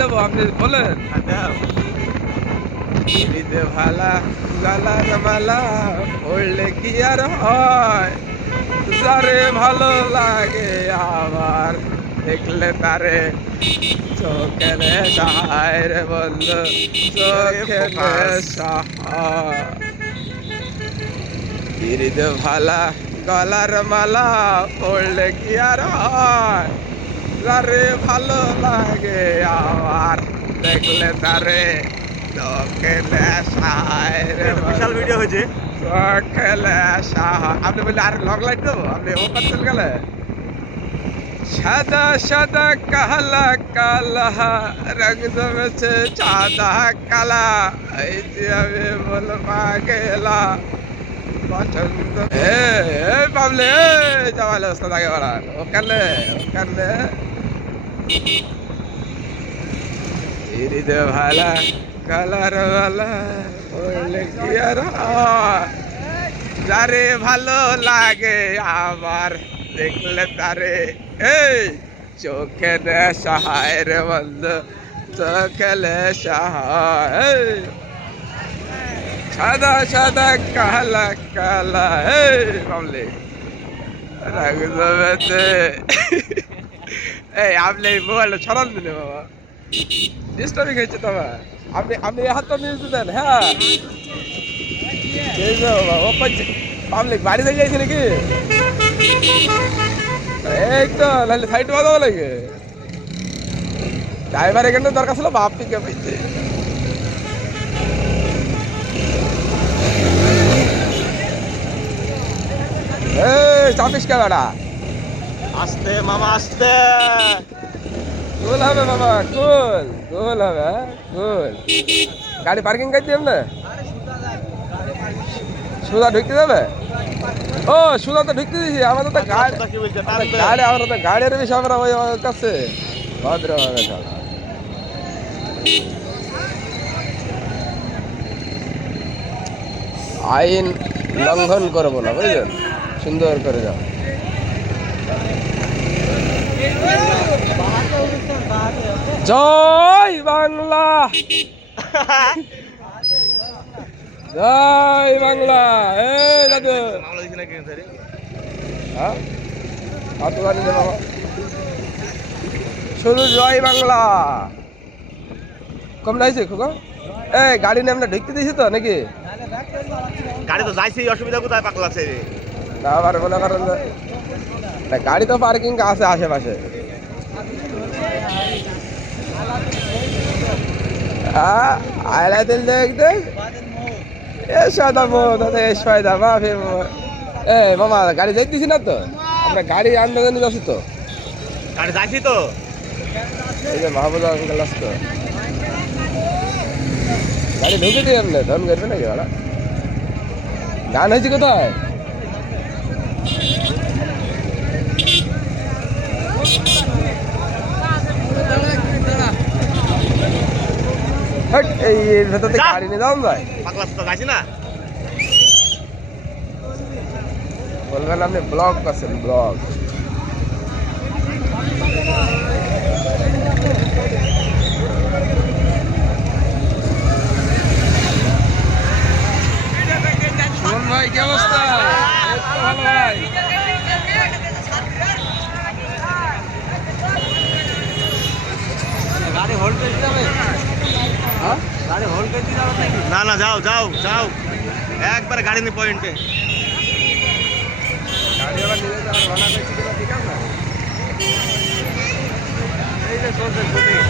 দেবো আপনি বলেন। ঈদে ভালা গালার মালা পড়লে কি আর হয়, যারে ভালো লাগে আমার দেখলে তারে চোখে নেশায় রে বন্ধু, চোখে নেশায়। ঈদ ভালা গলার মালা পড়লে কি আর হয়, যারে ভালো লাগে আমার দেখলে তারে চোখে নেশায় রে। বিশাল ভিডিও হয়েছে। চোখে নেশায়। আপনি বললে আর লং লাইট দেবো, আপনি ও করতে গেলে সাদা সাদা কালা কালা রঙ জমেছে সাদা কালা, এই যে আমি বলবা গেলা পছন্দ। পাবলে যাওয়ালে ওস্তাদ আগে বাড়ান ওখানে ওখানে। ঈদ ভালা কালার ভালা বললে কি আর হয়, যারে ভালো লাগে আমার দেখলে তারে এই চোখে নেশায় রে বন্ধু, চোখে নেশায়। সাদা সাদা কালা কালা এই বাবলে রাগ জমেছে। এই আপনি মোবাইলটা ছড়ান দিলে বাবা, ডিস্টার্বিং হয়েছে তো বাবা। আপনি আপনি হাতটা নিয়ে দেন। হ্যাঁ পাবলিক বাড়ি থেকে যাইছে নাকি? এই তো নাহলে সাইড বাজাবো লাগে। ড্রাইভার এখানে দরকার ছিল, বাপ পিকে পাইছে। চাপিস কে বেড়া? আসতে মামা আসতে। কুল হবে বাবা, কুল কুল হবে কুল। গাড়ি পার্কিং করে দিলাম না, সুদা ঢুকতে যাবে। ও সুদা তো ঢুকতে দিয়েছি, আমাদের তো গাড়ি গাড়ি আমরা তো গাড়ির বেশি আমরা ওই কাছে ভদ্র হবে সব। আইন লঙ্ঘন করবো না বুঝলেন, সুন্দর করে যাও। জয় বাংলা, জয় বাংলা। এ দাদু হ্যাঁ শুধু জয় বাংলা কম লাগছে খোকা। এই গাড়ি নিয়ে আমরা ঢুকতে দিয়েছি তো নাকি? গাড়ি তো যাইছে, অসুবিধা কোথায় পাকলা আছে? না আবার মনে করেন না, গাড়ি তো পার্কিং আছে আশেপাশে। আয়লা দিল দেখ দেখ মামা গাড়ি যাইতেছি না তো, আমরা গাড়ি আনতে জানি যাচ্ছি তো। গাড়ি যাইছি তো, এই যে মাহবুব আঙ্কেল আসতো, গাড়ি ঢুকে দিই আপনি ধন করবে নাকি ওরা? গান হয়েছে কোথায়? এই ভেতর থেকে গাড়ি নিয়ে যাওয়া যায়? পাকলা তো যাইছি না। বলবেন আপনি ব্লগ করছেন, ব্লগ। সুমন ভাই কি অবস্থা? ভালো ভাই। গাড়ি হোল্ড করে যাবে? হ্যাঁ গাড়ি হোল্ড করে যাবে নাকি? না না যাও যাও যাও, একবার গাড়ি নিয়ে পয়েন্টে। গাড়ি আবার নিয়ে যাওয়ার ভাড়া করছি কিনা ঠিক আছে? এই যে চলছে শুটিং।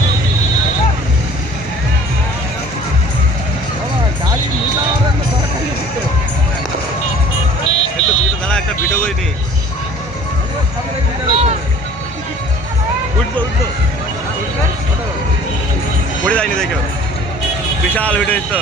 বাবা গাড়ি নিয়ে যাওয়ার একটা দরকার নেই তো। একটু ভিডিও দাঁড়া, একটা ভিডিও করে নি। উঠবো উঠবো, পড়ে যায়নি দেখো, বিশাল ভিডিও তো।